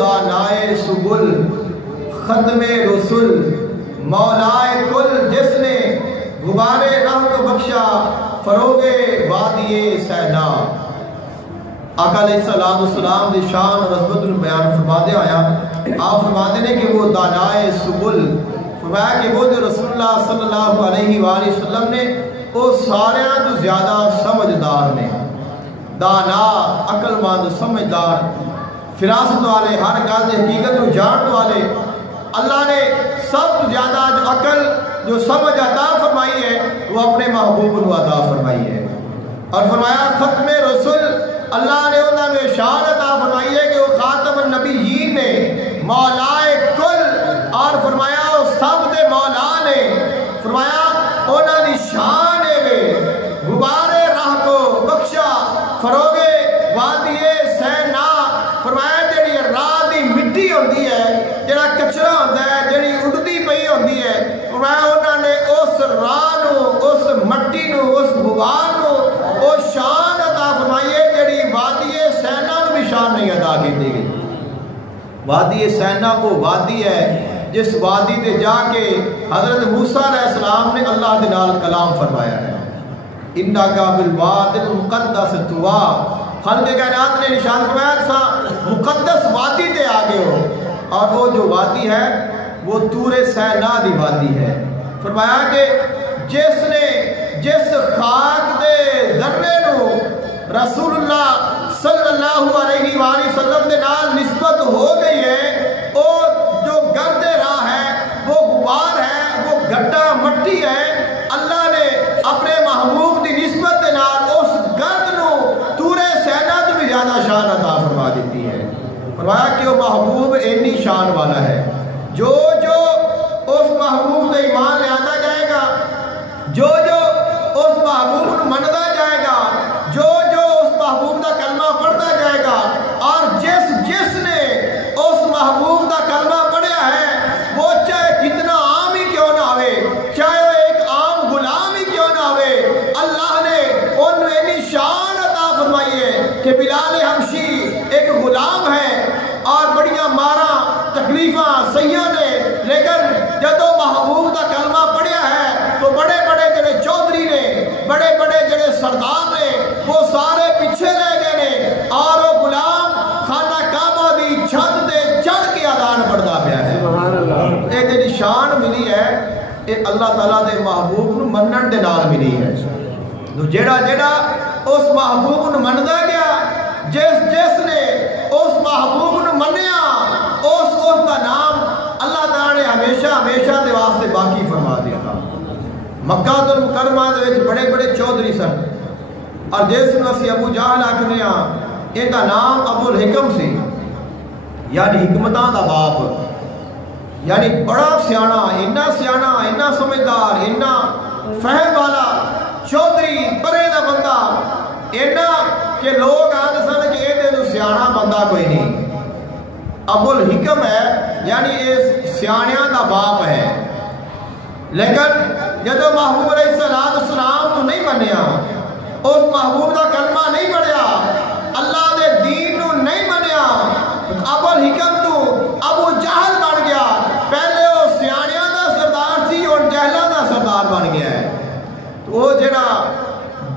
دانائے سبل ختم رسول مولائے کل جس نے غبارے راہ کو بخشا فروغ وادی سینا۔ آقا علیہ السلام دی شان اور عظمت نے بیان فرماتے آیا، آپ فرماتے ہیں کہ وہ دانائے سبل، فرمایا کہ وہ جو رسول اللہ صلی اللہ علیہ وآلہ وسلم نے وہ سارے تو زیادہ سمجھدار نے، دانا عقل مند سمجھدار فراست والے، ہر گل کی حقیقت کو جاننے والے، اللہ نے سب تو زیادہ جو عقل جو سمجھ عطا فرمائی ہے وہ اپنے محبوب کو عطا فرمائی ہے۔ اور فرمایا ختم رسول، اللہ نے انہوں نے شان عطا فرمائی ہے کہ وہ خاتم النبیین نے، مولائے کل، اور فرمایا وہ سب دے مولا نے، فرمایا انہوں نے شان ہے غبارے راہ کو بخشا فروغ وادی سینا، فرمایا جڑی راہ دی مٹی ہوتی ہے، جڑا کچرا ہوتا ہے، جڑی اڑتی پئی ہوتی ہے، فرمایا انہوں نے اس راہ نو، اس مٹی نو، اس غبار نو وہ شان عطا فرمائی ہے جڑی وادی سینا نو بھی شان نہیں عطا کی گئی۔ وادی سینا وہ وادی ہے جس وادی تے جا کے حضرت موسیٰ علیہ السلام نے اللہ دے نال کلام فرمایا ہے، اِنَّكَ بِالْوَادِ الْمُقَدَّسِ طُوَىٰ، خالق کائنات نے نشان فرمایا تھا مقدس وادی تے آگے ہو، اور وہ جو وادی ہے وہ طور سینا دی وادی ہے۔ فرمایا کہ جس خاک دے ذرے نو رسول اللہ صلی اللہ علیہ وآلہ وسلم دے نال نسبت ہو گئی ہے، وہ جو گرد راہ ہے، وہ غبار ہے، وہ گھٹا مٹی ہے، اللہ نے اپنے محبوب دی نسبت دے نال اس گرد نو طور سینا تو بھی زیادہ شان عطا فرما دیتی ہے۔ فرمایا کہ وہ محبوب اینی شان والا ہے، جو اس محبوب تے ایمان لے آتا جائے گا، جو اس محبوب کو منتا جائے گا، جو اس محبوب کا کلمہ پڑھتا جائے گا، اور جس نے اس محبوب کا کلمہ پڑھا ہے وہ چاہے کتنا عام ہی کیوں نہ ہوئے، چاہے وہ ایک عام غلام ہی کیوں نہ ہوئے، اللہ نے انہوں نے شان عطا فرمائی ہے کہ بلال حبشی ایک غلام ہے اور بڑیاں مارا تکلیفاں سیاں نے، لیکن جدو محبوب کا کلمہ پڑھیا ہے تو بڑے بڑے جڑے چودھری نے، بڑے بڑے جڑے سردار نے، وہ سارے پیچھے رہ گئے نے، اور وہ غلام خانہ کعبہ دی چھت تے چڑھ کے اذان پڑھتا پیا ہے۔ یہ جڑی شان ملی ہے یہ اللہ تعالیٰ دے محبوب نو منن دے نال ملی ہے۔ تو جڑا اس محبوب نو مندا گیا، جس نے اس محبوب نو منیا، اس کا نام اللہ تعالیٰ نے ہمیشہ دے واسطے باقی فرما دیا تھا۔ مکہ المکرمہ دے وچ بڑے بڑے چودھری سن، اور جس نو اسی ابو جہل آکھنے ہاں، ان کا نام ابو الحکم سی، یعنی حکمتاں دا باپ، یعنی بڑا سیانا، اتنا سمجھدار، اتنا فہم والا چودھری، پرے دا بندہ، اتنا کہ لوگ آتے سن کہ یہ تو سیانا بندہ کوئی نہیں۔ ابو الحکم ہے، یعنی یہ سیانیاں دا باپ ہے، لیکن جدو محبوب علیہ السلام کو نہیں منیا، اس محبوب دا کلمہ نہیں پڑھیا، اللہ دے دین نو نہیں منیا، ابو الحکم تو ابو جہل بن گیا۔ پہلے وہ سیانیاں دا سردار سی، اور جہلاں دا سردار بن گیا ہے۔ تو وہ جڑا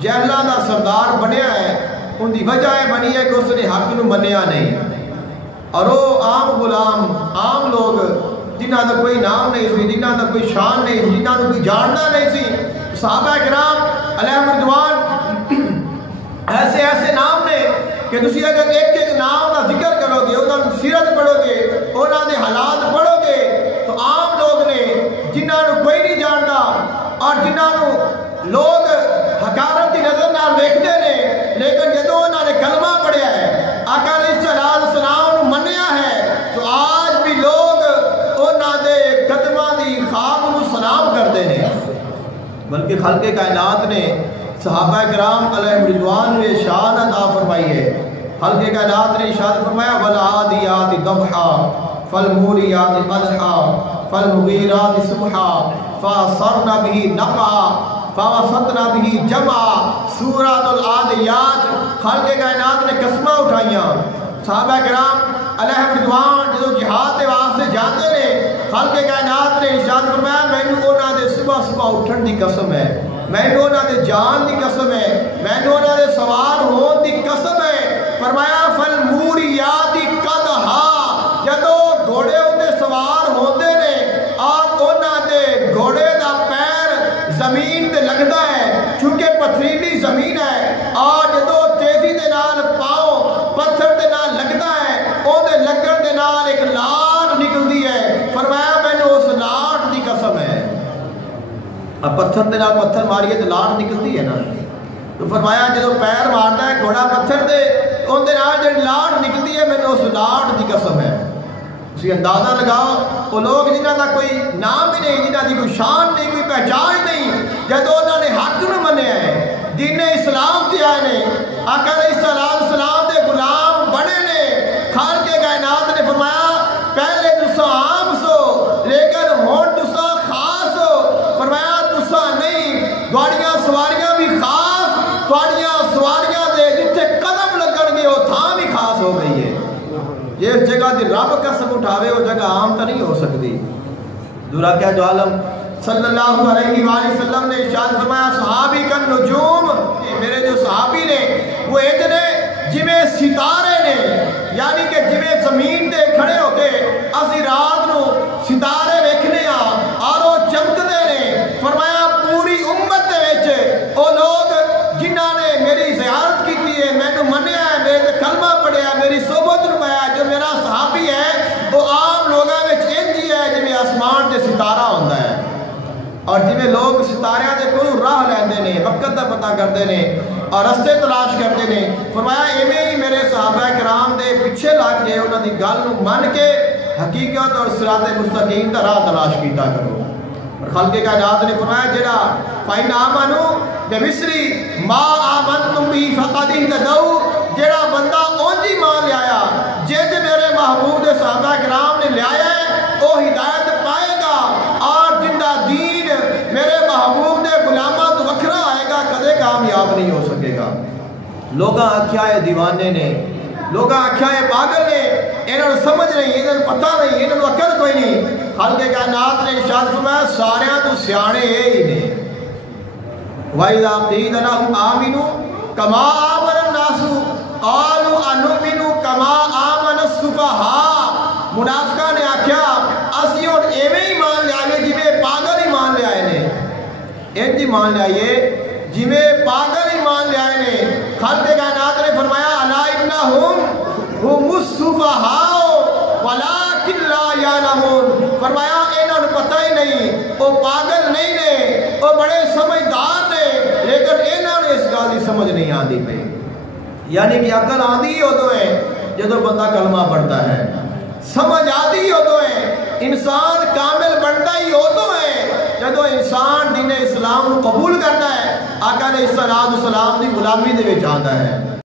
جہلاں دا سردار بنیا ہے، ان دی وجہ یہ بنی ہے کہ اس نے حق نو منیا نہیں، اور وہ عام غلام، عام لوگ جنہ کا کوئی نام نہیں سی، جنہ کا کوئی شان نہیں سی، جنہ کا کوئی جاننا نہیں سی، صحابہ کرام علیہم رضوان ایسے نام نے کہ تسی اگر ایک نام کا ذکر کرو گے، انہوں سیرت پڑھو گے، انہوں نے حالات پڑھو گے، تو عام لوگ نے جنہوں نے کوئی نہیں جانتا، اور جنہوں لوگ حقارت کی نظر نہ دیکھتے ہیں، لیکن جدو انہوں نے کلمہ پڑھیا ہے، آقا علیہ السلام منیا ہے، تو آج بھی لوگ انہوں نے قدمہ دی خاک نو سلام کرتے ہیں۔ بلکہ خلق کائنات نے صحابہ کرام علیہ رضوان نے شان عطا فرمائی ہے۔ خلق کائنات نے ارشاد فرمایا والعادیات ضبحا فالموریات قدحا فالمغیرات صبحا فاصرن به نقعا فوسطن به جمعا۔ سورۃ العادیات خلق کائنات نے قسمہ اٹھائیاں، صحابہ کرام علیہ رضوان جو جہاد کے واسطے جاتے نے خالق کائنات نے ارشاد فرمایا مینوں انہاں دے صبح صبح اٹھن دی قسم ہے، مینوں انہاں دے جان دی قسم ہے، مینوں انہاں دے سوار ہون دی قسم ہے۔ فرمایا فالموریات قدحا، جدو گھوڑے اُتے سوار ہوندے نے آپ انہاں دے گھوڑے دا پیر زمین تے لگدا ہے چونکہ پتھریلی زمین ہے، اور جدو تیزی دے نال پاؤں پتھر دے نال لگدا ہے اون دے لگن دے نال ایک لاٹ نکلدی ہے۔ فرمایا مینوں اس لاٹ دی قسم ہے، اب پتھر دے نال پتھر ماریے تو لاٹ نکلدی ہے نا، تو فرمایا جدو پیر ماردا ہے گھوڑا پتھر دے اون دے نال جڑی لاٹ نکلدی ہے مینوں اس لاٹ دی قسم ہے۔ اسی اندازہ لگاؤ وہ لوگ جنہاں دا کوئی نام ہی نہیں، جنہاں دی کوئی شان نہیں، کوئی پہچان نہیں، جدو انہوں نے حق نہ منیا ہے، دین اسلام تے آئے نے، آقا علیہ السلام دے غلام بنے نے، خالق کائنات نے فرمایا پہلے تسا عام سو لیکن ہون تسا خاص ہو۔ فرمایا تسا نہیں، تواڈیاں سواریاں بھی خاص، تواڈیاں سواریاں دے جتھے قدم لگن گے وہ تھاں بھی خاص ہو گئی ہے۔ جس جگہ دی رب قسم اٹھاوے وہ جگہ عام تو نہیں ہو سکتی۔ دورہ کیا جو عالم صلی اللہ علیہ وآلہ وسلم نے ارشاد فرمایا صحابی کا نجوم، میرے جو صحابی نے وہ اتنے جویں ستارے نے، یعنی کہ جویں زمین تے کھڑے ہو کے اسی رات نو ستارے ویکھنے اور وہ چمکدے نے۔ فرمایا پوری امت دے وچ وہ لوگ جنہاں نے میری زیارت کی ہے، مینوں منیا ہے، میرے کلمہ پڑھیا، میری صحبت نبھایا، جو میرا صحابی ہے وہ عام لوگاں وچ انج ہی ہے جویں آسمان تے ستارہ ہوندا ہے، اور جویں لوگ ستاریاں دے کولوں راہ لیندے نے، وقت دا پتہ کرتے نے اور رستے تلاش کرتے نے۔ فرمایا ایویں ہی میرے صحابہ کرام دے پیچھے لگ کے انہاں دی گل نوں من کے حقیقت اور صراط مستقیم دا راہ تلاش کیتا کرو۔ اور خالق کائنات نے فرمایا جڑا فَإِنْ آمَنُوا بِمِثْلِ مَا آمَنْتُمْ بِهِ فَقَدْ اهْتَدَوْا، جڑا بندہ اونج ایمان لے آیا جے میرے محبوب دے صحابہ کرام نے لے آیا ہے وہ ہدایت پائے گا، اور جندا دین میرے محبوب دے غلاماں تو وکھرا آئے گا کدے کامیاب نہیں ہو سکے گا۔ لوگاں آکھیا ہے دیوانے نے، لوگاں آکھیا ہے پاگل نے، انہاں سمجھ نہیں، انہاں پتہ نہیں، انہاں عقل کوئی نہیں۔ خالق کائنات نے ارشاد فرمایا ساریاں تو سیانے یہی نے۔ وَإِذَا قِيلَ لَهُمْ آمِنُوا كَمَا آمَنَ النَّاسُ قَالُوا أَنُؤْمِنُ كَمَا آمَنَ السُّفَهَاءُ، منافقاں نے آکھیا اسی ہن ایویں ایمان لے آئے جویں پاگل ایمان لے آئے نے، انج ایمان لے آئے جویں پاگل ایمان لے آئے نے۔ خالق کائنات نے فرمایا الا انہم هم السفہاء ولکن لا یعلمون، فرمایا انہوں نے پتہ ہی نہیں، وہ پاگل نہیں نے، وہ بڑے سمجھدار نے، لیکن انہوں نے اس گل کی سمجھ نہیں آتی پئی۔ یعنی کہ عقل آندی ہی ادو ہے جدو بندہ کلمہ پڑھتا ہے، سمجھ آتی ہی ادو ہے، انسان کامل بنتا ہی ادو ہے جدو انسان دین اسلام قبول کرتا ہے، آقا علیہ السلام دی غلامی دے وچ آندا ہے۔